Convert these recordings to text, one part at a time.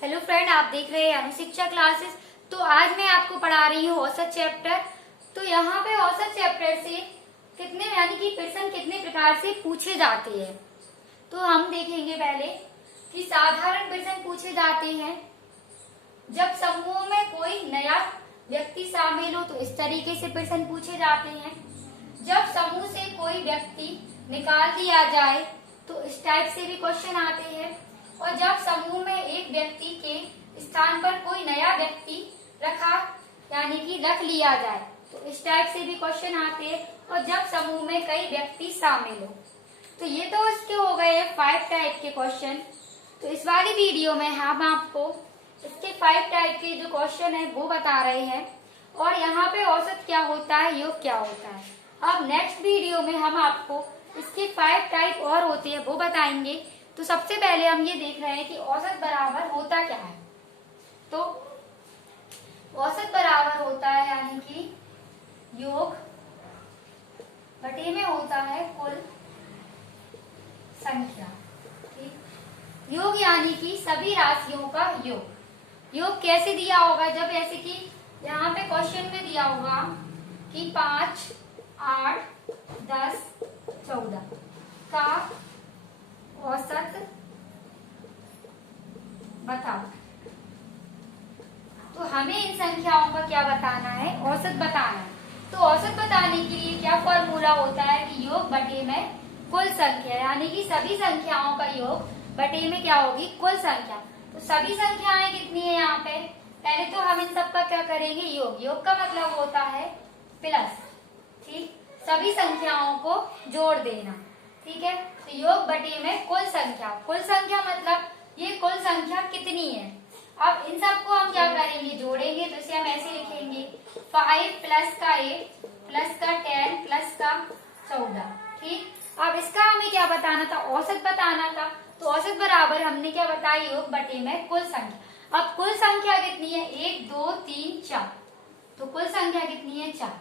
Hello friend, आप देख रहे हैं अनुशिक्षा क्लासेस। तो आज मैं आपको पढ़ा रही हूँ औसत चैप्टर। तो यहाँ पे औसत चैप्टर से कितने यानी कि प्रश्न कितने प्रकार से पूछे जाते हैं। तो हम देखेंगे पहले कि साधारण प्रश्न पूछे जाते हैं जब समूह में कोई नया व्यक्ति शामिल हो, तो इस तरीके से प्रश्न पूछे जाते हैं। जब समूह से कोई व्यक्ति निकाल दिया जाए तो इस टाइप से भी क्वेश्चन आते हैं। और जब समूह में एक व्यक्ति के स्थान पर कोई नया व्यक्ति रखा यानी कि रख लिया जाए तो इस टाइप से भी क्वेश्चन आते हैं। और जब समूह में कई व्यक्ति शामिल हो, तो ये तो इसके हो गए 5 टाइप के क्वेश्चन। तो इस वाली वीडियो में हम आपको इसके 5 टाइप के जो क्वेश्चन है वो बता रहे हैं। और यहाँ पे औसत क्या होता है, योग क्या होता है। अब नेक्स्ट वीडियो में हम आपको इसके 5 टाइप और होते हैं वो बताएंगे। तो सबसे पहले हम ये देख रहे हैं कि औसत बराबर होता क्या है। तो औसत बराबर होता है यानी कि योग बटे में होता है कुल संख्या। ठीक, योग यानी कि सभी राशियों का योग। योग कैसे दिया होगा, जब ऐसे कि यहाँ पे क्वेश्चन में दिया होगा कि 5, 8, 10, 14 का औसत बताओ। तो हमें इन संख्याओं का क्या बताना है, औसत बताना है। तो औसत बताने के लिए क्या फॉर्मूला होता है कि योग बटे में कुल संख्या, यानी कि सभी संख्याओं का योग बटे में क्या होगी, कुल संख्या। तो सभी संख्याएं कितनी है यहाँ पे, पहले तो हम इन सब का क्या करेंगे, योग। योग का मतलब होता है प्लस। ठीक, सभी संख्याओं को जोड़ देना। ठीक है, तो योग बटे में कुल संख्या। कुल संख्या मतलब ये कुल संख्या कितनी है। अब इन सबको हम क्या करेंगे, जोड़ेंगे। तो इसे हम ऐसे लिखेंगे 5 प्लस का 8 प्लस का 10 प्लस का 14। ठीक, अब इसका हमें क्या बताना था, औसत बताना था। तो औसत बराबर हमने क्या बताया, योग बटे में कुल संख्या। अब कुल संख्या कितनी है, 1 2 3 4। तो कुल संख्या कितनी है, 4।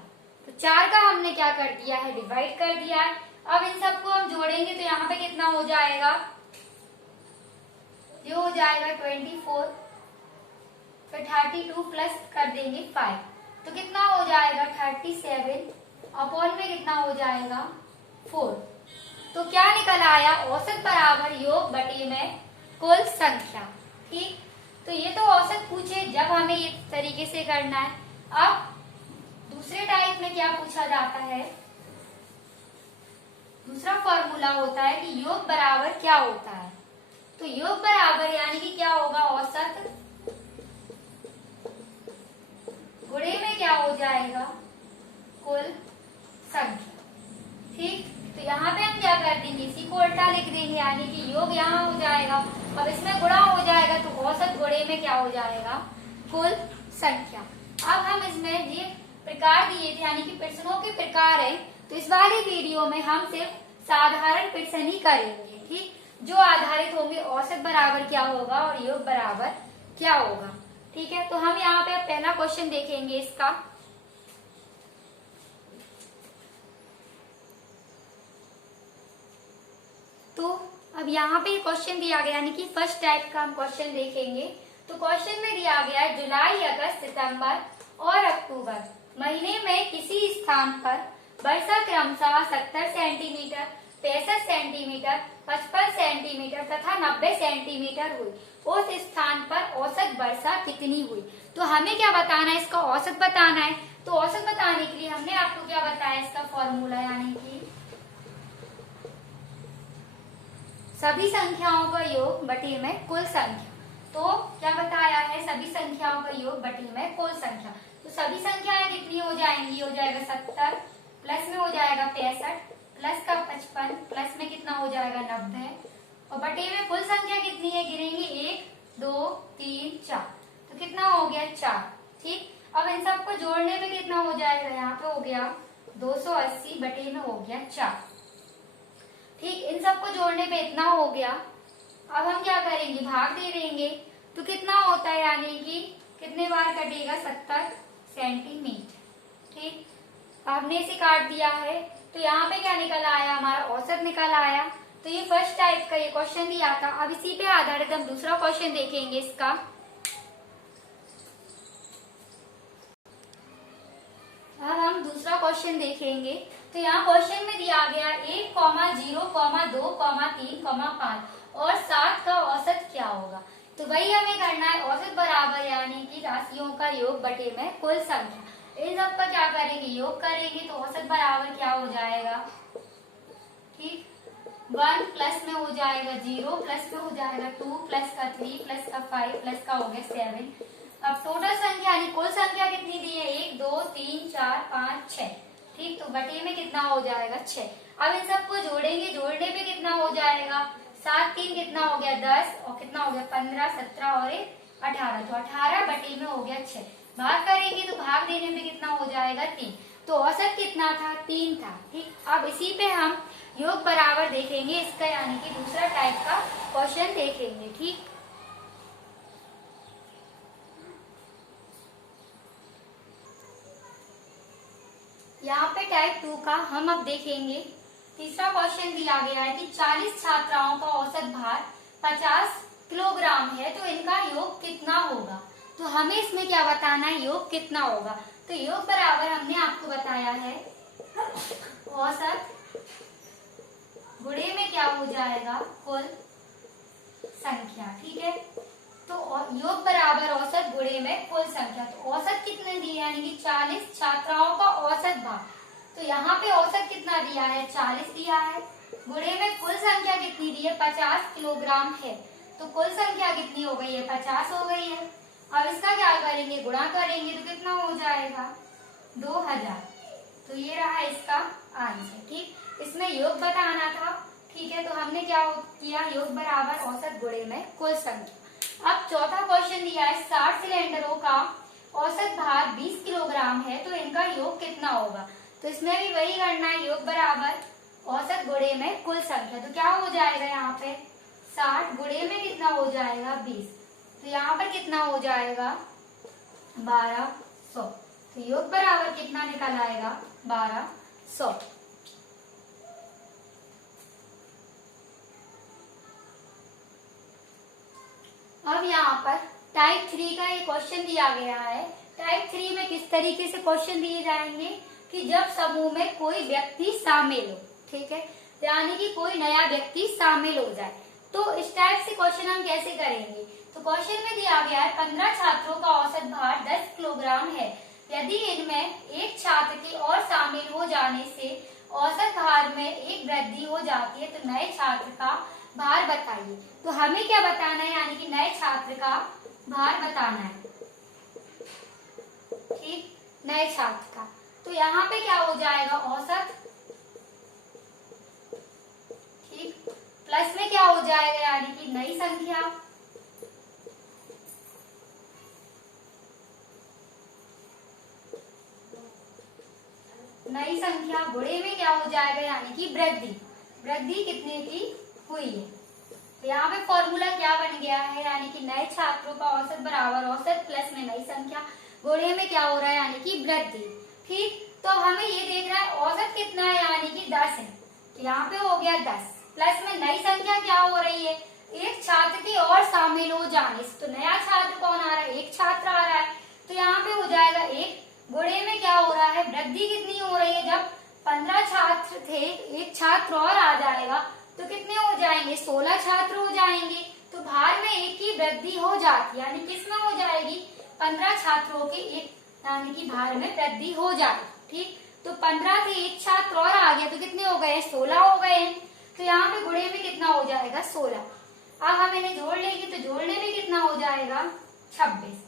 तो 4 का हमने क्या कर दिया है, डिवाइड कर दिया है। अब इन सबको हम जोड़ेंगे तो यहाँ पे कितना हो जाएगा, ये हो जाएगा 24। फिर 32 प्लस कर देंगे 5, तो कितना हो जाएगा 37 अपॉन में कितना हो जाएगा 4। तो क्या निकल आया, औसत बराबर योग बटे में कुल संख्या। ठीक, तो ये तो औसत पूछे जब हमें ये तरीके से करना है। अब दूसरे टाइप में क्या पूछा जाता है, दूसरा फॉर्मूला होता है कि योग बराबर क्या होता है। तो योग बराबर यानी कि क्या होगा, औसत गुणे में क्या हो जाएगा, कुल संख्या। ठीक, तो यहाँ पे हम क्या कर देंगे, इसी को उल्टा लिख देंगे, यानी कि योग यहाँ हो जाएगा। अब इसमें गुणा हो जाएगा तो औसत गुणे में क्या हो जाएगा, कुल संख्या। अब हम इसमें ये प्रकार दिए थे, यानी कि प्रश्नों के प्रकार है। तो इस वाली वीडियो में हम सिर्फ साधारण प्रश्न ही करेंगे। ठीक, जो आधारित होंगे औसत बराबर क्या होगा और योग बराबर क्या होगा। ठीक है, तो हम यहाँ पे पहला क्वेश्चन देखेंगे इसका। तो अब यहाँ पे क्वेश्चन दिया गया, यानी कि फर्स्ट टाइप का हम क्वेश्चन देखेंगे। तो क्वेश्चन में दिया गया है जुलाई, अगस्त, सितंबर और अक्टूबर महीने में किसी स्थान पर वर्षा क्रमशः 70 सेंटीमीटर, 65 सेंटीमीटर, 55 सेंटीमीटर तथा 90 सेंटीमीटर हुई। उस स्थान पर औसत वर्षा कितनी हुई। तो हमें क्या बताना है, इसका औसत बताना है। तो औसत बताने के लिए हमने आपको क्या बताया, इसका फॉर्मूला, यानी कि सभी संख्याओं का योग बटे में कुल संख्या। तो क्या बताया है, सभी संख्याओं का योग बटे में कुल संख्या। तो सभी संख्याएं कितनी हो जाएंगी, हो जाएगा 70 प्लस में हो जाएगा 65 प्लस का 55 प्लस में कितना हो जाएगा 90 और बटे में कुल संख्या कितनी है, गिनेंगे 1 2 3 4। तो कितना हो गया 4। ठीक, अब इन सबको जोड़ने में कितना हो जाएगा, यहाँ पे हो गया 280 बटे में हो गया 4। ठीक, इन सबको जोड़ने पे इतना हो गया। अब हम क्या करेंगे, भाग दे देंगे। तो कितना होता है, यानी कि कितने बार कटेगा, 70 सेंटीमीटर। ठीक, हमने इसे काट दिया है। तो यहाँ पे क्या निकल आया, हमारा औसत निकल आया। तो ये फर्स्ट टाइप का ये क्वेश्चन दिया था। अब इसी पे आधारित हम दूसरा क्वेश्चन देखेंगे इसका। अब हम दूसरा क्वेश्चन देखेंगे। तो यहाँ क्वेश्चन में दिया गया 1, 0, 2, 3, 5 और 7 का औसत क्या होगा। तो वही हमें करना है, औसत बराबर यानी कि राशियों का योग बटे में कुल संख्या। इन सब का क्या करेंगे, योग करेंगे। तो औसत बराबर क्या हो जाएगा, ठीक, 1 प्लस में हो जाएगा 0, प्लस में हो जाएगा 2, प्लस का 3, प्लस का 5, प्लस का हो गया 7। अब टोटल संख्या यानी कुल संख्या कितनी दी है, 1, 2, 3, 4, 5, 6, ठीक। तो बटे में कितना हो जाएगा 6। अब इन सबको जोड़ेंगे, जोड़ने पे कितना हो जाएगा, 7, 3 कितना हो गया 10 और कितना हो गया 15, 17 और 18। तो 18 बटे में हो गया 6। भाग करेंगे तो भाग देने पे कितना हो जाएगा 3। तो औसत कितना था, 3 था, ठीक। अब इसी पे हम योग बराबर देखेंगे इसका, यानी कि दूसरा टाइप का क्वेश्चन देखेंगे, ठीक। यहाँ पे टाइप 2 का हम अब देखेंगे। तीसरा क्वेश्चन दिया गया है कि 40 छात्राओं का औसत भार 50 किलोग्राम है, तो इनका योग कितना होगा। तो हमें इसमें क्या बताना है, योग कितना होगा। तो योग बराबर हमने आपको बताया है औसत गुणे में क्या हो जाएगा, कुल संख्या, ठीक है। तो योग बराबर औसत गुणे में कुल संख्या। तो औसत कितने दिया, यानी कि 40 छात्राओं का औसत भार। तो यहाँ पे औसत कितना दिया है, 40 दिया है। गुणे में कुल संख्या कितनी दी है, 50 किलोग्राम है। तो कुल संख्या कितनी हो गई है, 50 हो गई है। अब इसका क्या करेंगे, गुणा करेंगे तो कितना हो जाएगा 2000। तो ये रहा इसका आंसर, ठीक। इसमें योग बताना था, ठीक है। तो हमने क्या किया, योग बराबर औसत गुणे में कुल संख्या। अब चौथा क्वेश्चन दिया है 60 सिलेंडरों का औसत भार 20 किलोग्राम है, तो इनका योग कितना होगा। तो इसमें भी वही करना है, योग बराबर औसत गुणे में कुल संख्या। तो क्या हो जाएगा यहाँ पे 60 गुणे में कितना हो जाएगा 20। तो यहाँ पर कितना हो जाएगा 1200। तो योग बराबर कितना निकल आएगा 1200। अब यहाँ पर टाइप 3 का ये क्वेश्चन दिया गया है। टाइप 3 में किस तरीके से क्वेश्चन दिए जाएंगे कि जब समूह में कोई व्यक्ति शामिल हो, ठीक है, यानी कि कोई नया व्यक्ति शामिल हो जाए। तो इस टाइप से क्वेश्चन हम कैसे करेंगे। तो क्वेश्चन में दिया गया है 15 छात्रों का औसत भार 10 किलोग्राम है। यदि इनमें एक छात्र के और शामिल हो जाने से औसत भार में एक वृद्धि हो जाती है, तो नए छात्र का भार बताइए। तो हमें क्या बताना है, यानी कि नए छात्र का भार बताना है, ठीक, नए छात्र का। तो यहाँ पे क्या हो जाएगा औसत, ठीक, प्लस में क्या हो जाएगा, यानी कि नई संख्या, नई संख्या गुणे में क्या हो जाएगा, यानी कि वृद्धि। वृद्धि कितने की हुई है। तो यहाँ पे फॉर्मूला क्या बन गया है, यानी कि नए छात्रों का औसत बराबर औसत प्लस में नई संख्या गुणे में क्या हो रहा है, यानी कि वृद्धि, ठीक। तो हमें ये देखना है औसत कितना है, यानी कि 10 है। तो यहाँ पे हो गया 10 प्लस में नई संख्या क्या हो रही है, एक छात्र के और शामिल हो जाने से। तो नया छात्र कौन आ रहा है, एक छात्र आ रहा है। तो यहाँ पे हो जाएगा 1 गुणे में क्या हो रहा है, वृद्धि कितनी हो रही है, जब 15 छात्र थे एक छात्र और आ जाएगा तो कितने हो जाएंगे, 16 छात्र हो जाएंगे। तो भार में एक की वृद्धि हो जाती है, यानी किसमें हो जाएगी, 15 छात्रों के एक, यानी कि भार में वृद्धि हो जाएगी, ठीक। तो 15 थे एक छात्र और आ गया तो कितने हो गए, 16 हो गए। तो यहाँ पे गुणे में कितना हो जाएगा 16। अब हम इन्हें जोड़ लेंगे तो जोड़ने में कितना हो जाएगा 26,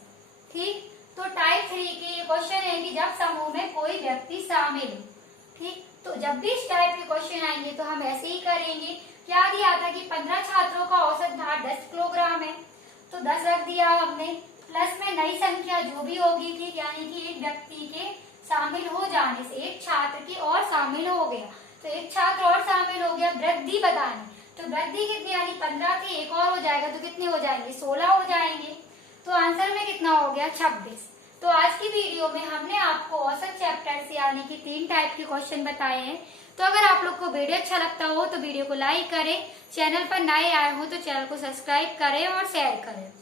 ठीक। तो टाइप 3 के ये क्वेश्चन है कि जब समूह में कोई व्यक्ति शामिल है, ठीक। तो जब भी इस टाइप के क्वेश्चन आएंगे तो हम ऐसे ही करेंगे। क्या दिया था कि 15 छात्रों का औसत भार 10 किलोग्राम है, तो 10 रख दिया हमने, प्लस में नई संख्या जो भी होगी, ठीक, यानी कि एक व्यक्ति के शामिल हो जाने से एक छात्र की और शामिल हो गया, तो एक छात्र और शामिल हो गया, वृद्धि बतानी। तो वृद्धि कितनी, यानी 15 थी एक और हो जाएगा तो कितने हो जाएंगे, 16 हो जाएंगे। तो आंसर में कितना हो गया 26। तो आज की वीडियो में हमने आपको औसत चैप्टर से यानी कि 3 टाइप के क्वेश्चन बताए हैं। तो अगर आप लोग को वीडियो अच्छा लगता हो तो वीडियो को लाइक करें, चैनल पर नए आए हो तो चैनल को सब्सक्राइब करें और शेयर करें।